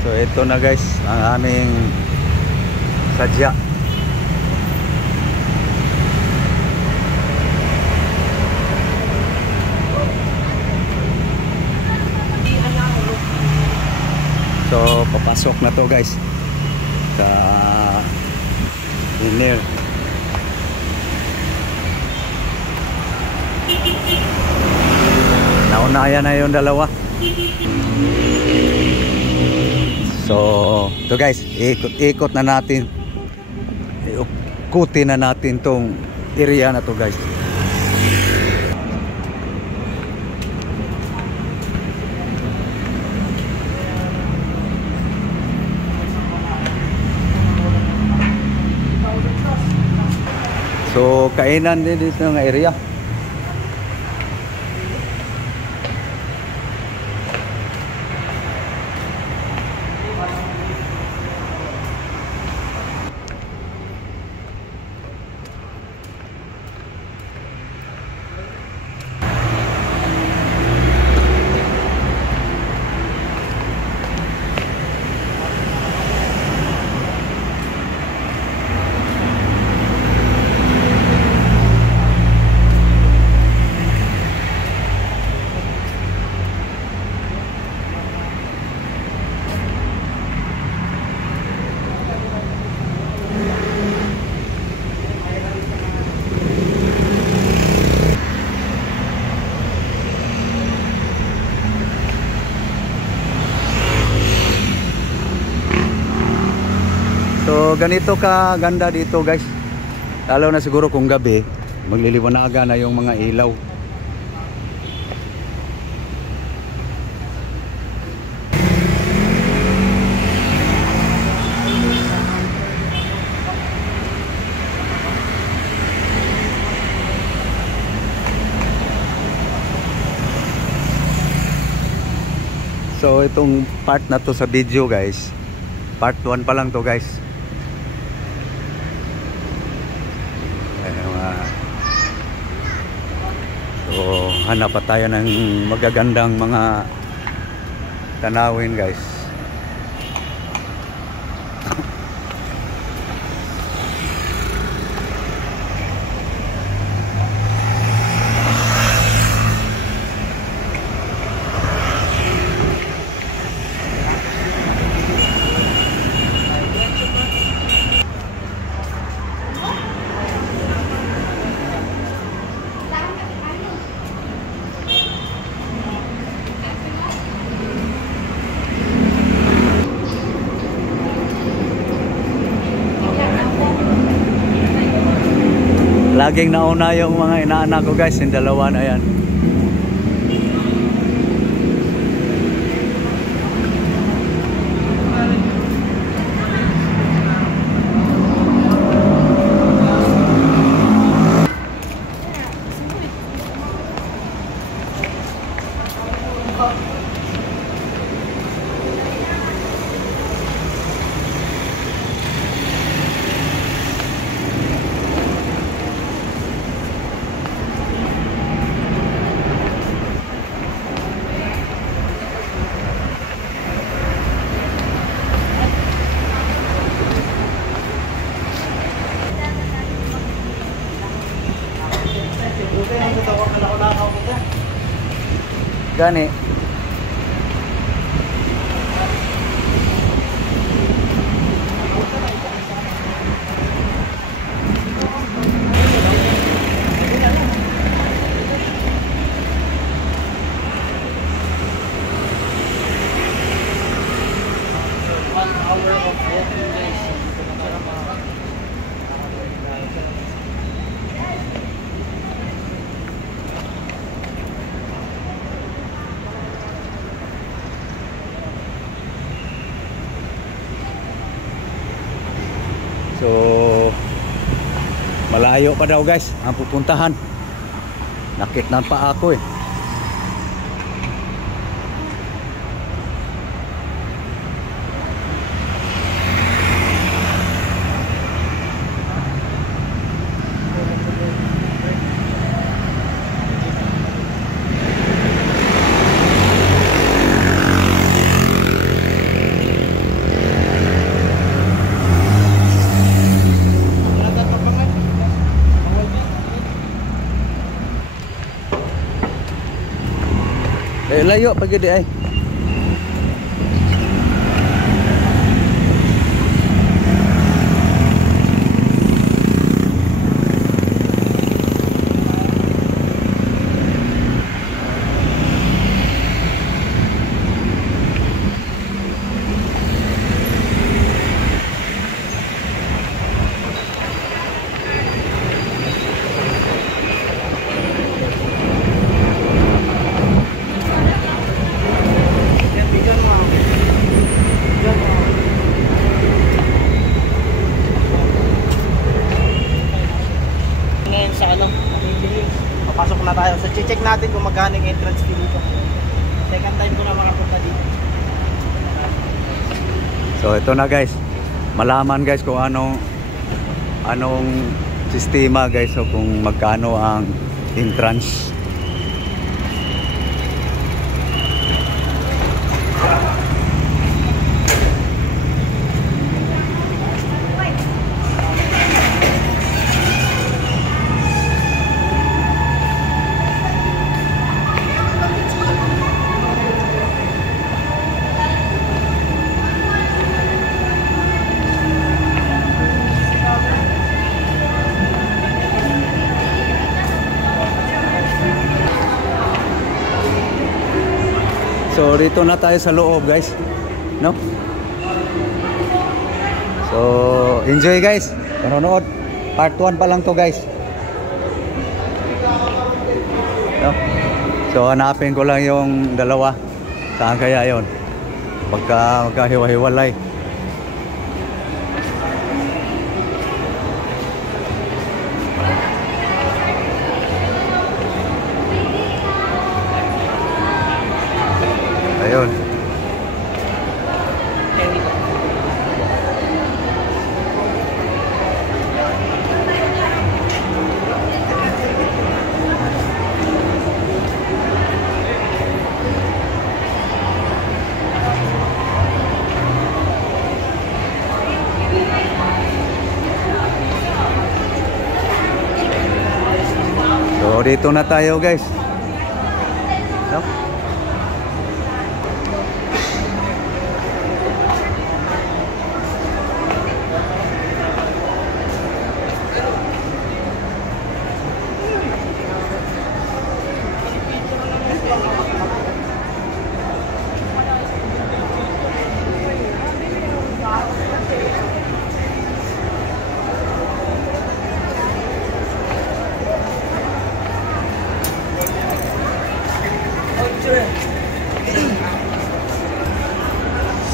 So ito na guys ang aming sadya. So papasok na to guys sa inner. Naunayan na yung dalawa. So to guys, ikot na natin, ikutin na natin tong area na to guys. So kainan din dito ng area. So ganito ka ganda dito guys. Lalo na siguro kung gabi, magliliwanaga na yung mga ilaw. So itong part na to sa video guys, part 1 pa lang to guys. So hanap pa tayo ng magagandang mga tanawin guys. Laging nauna yung mga inaanak ko guys, yung dalawa na yan. Gani. So malayo pa daw guys ang pupuntahan. Nakitnan pa ako eh. Layo pag di ay. Ngayon sa ano, papasok na tayo. So check natin kung magkano yung entrance fee dito. Second time ko na makapunta dito. So ito na guys. Malaman guys kung anong sistema guys, so kung magkano ang entrance. So dito na tayo sa loob guys, no? So enjoy guys, panonood. Part 1 pa lang to guys, no? So hanapin ko lang yung dalawa. Saan kaya yon? Magkahiwa-hiwalay. Ayun. So dito na tayo guys, no?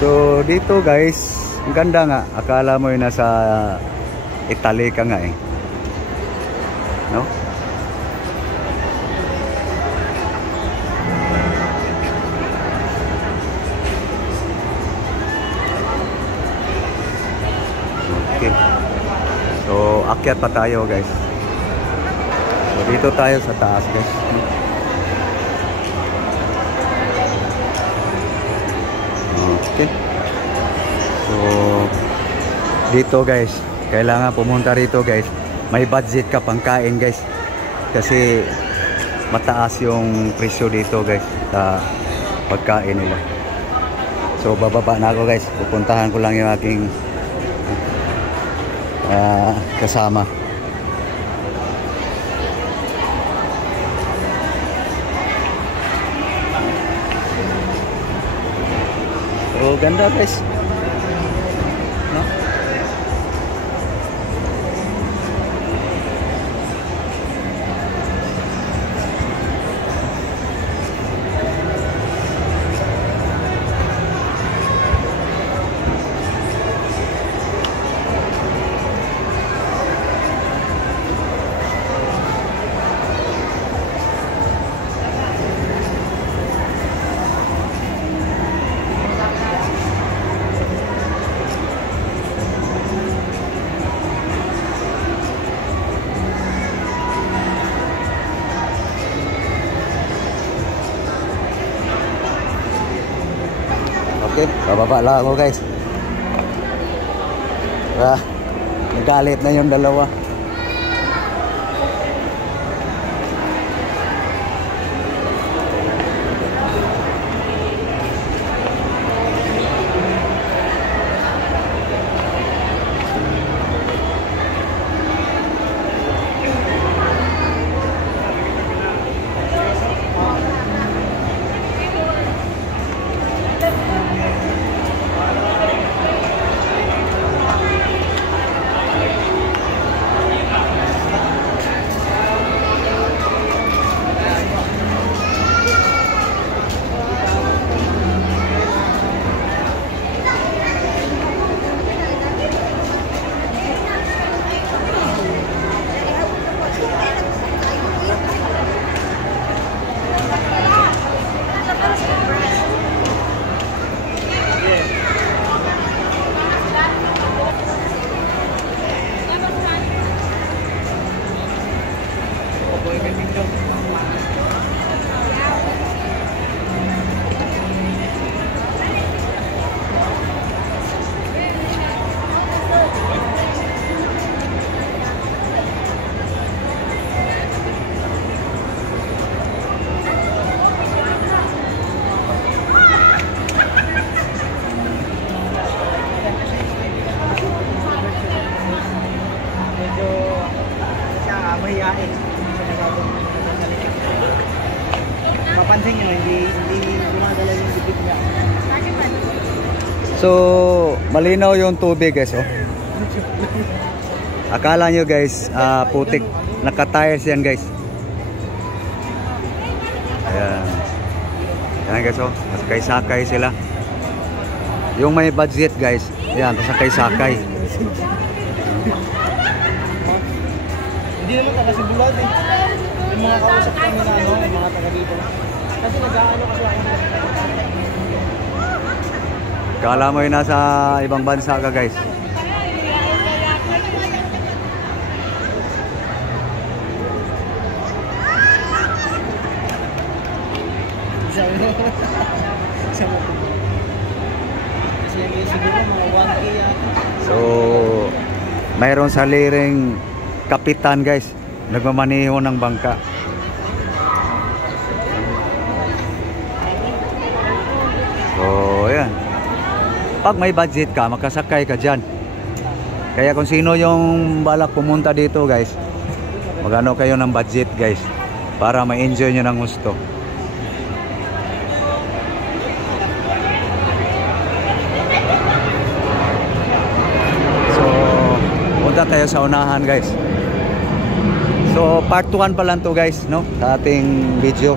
So dito guys, ang ganda nga. Akala mo yung nasa Italy ka nga eh, no? Okay. So akyat pa tayo guys. So dito tayo sa taas guys. Okay. So dito guys, kailangan pumunta rito guys. May budget ka pang kain guys. Kasi mataas yung presyo dito guys sa pagkain nila. So bababa na ako guys. Pupuntahan ko lang yung aking kasama. So ganda guys, no? Okay, bababa lang ako guys. Nagalit na yung dalawa. So, malinaw yung tubig guys, oh. Akala nyo guys, putik. Naka-tires yan guys. Ayan. Ayan guys, oh. Sakay-sakay sila. Yung may budget guys, ayan, sakay-sakay. Hindi naman taga Sibulad eh. Yung mga kausap kami na ano, yung mga taga dito. Kasi nag-aano kasi ako. Kala mo yun nasa ibang bansa ka guys. Sabi mo. Kasi yung siguro mga 1K yata. So, mayroon saliring kapitan guys, nagmamaneho ng bangka. So, ayan. Pag may budget ka, makasakay ka dyan. Kaya kung sino yung balak pumunta dito guys, magano kayo ng budget guys, para ma-enjoy nyo ng gusto. So, punta tayo sa unahan guys. So, part 1 pa lang to guys, no? Sa ating video.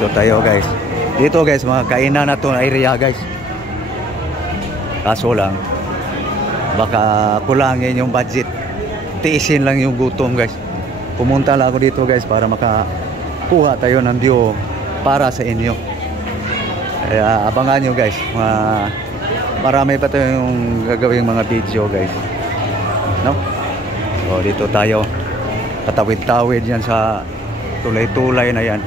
Dito tayo guys. Dito guys, mga kainan na to area guys. Kaso lang, baka kulangin yung budget. Tiisin lang yung gutom guys. Pumunta lang ako dito guys para makakuha tayo ng view para sa inyo. Kaya abangan nyo guys. Marami pa tayong gagawing mga video guys. No? So dito tayo. Patawid-tawid yan sa tulay-tulay na yan.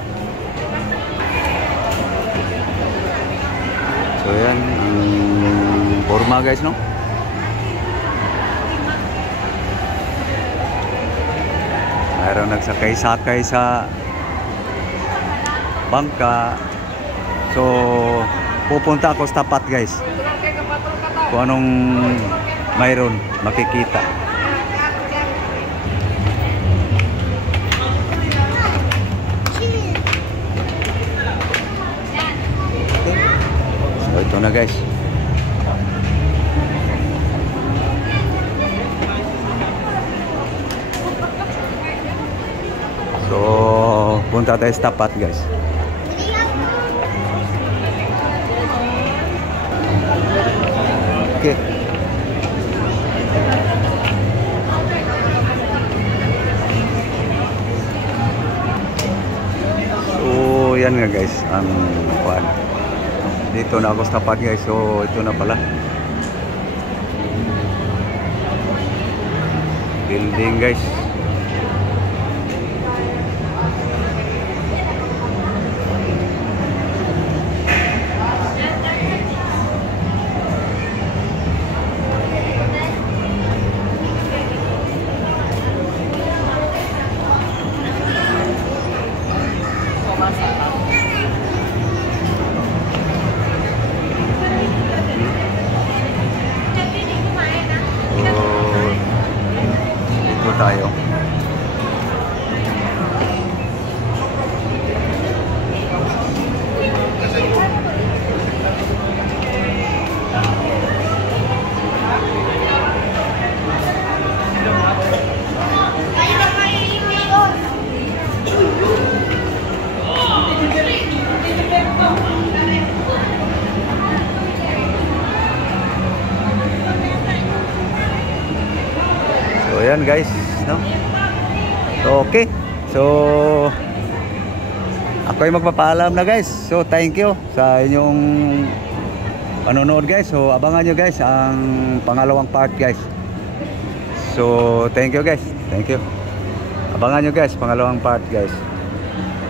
So yan, ang forma guys, no? Mayroon nagsakay-sakay sa bangka. So, pupunta ako sa tapat guys. Kung anong mayroon, makikita. So, ito na guys. So, punta tayo sa tapat guys. Okay. So, yan nga guys, ang kuwan. Dito na ako sa tapat guys. So, ito na pala. Building guys. Tayo. So yan guys, no? So okay. So ako ay magpapaalam na guys. So thank you sa inyong panonood guys. So abangan nyo guys ang pangalawang part guys. So thank you guys. Thank you. Abangan nyo guys pangalawang part guys.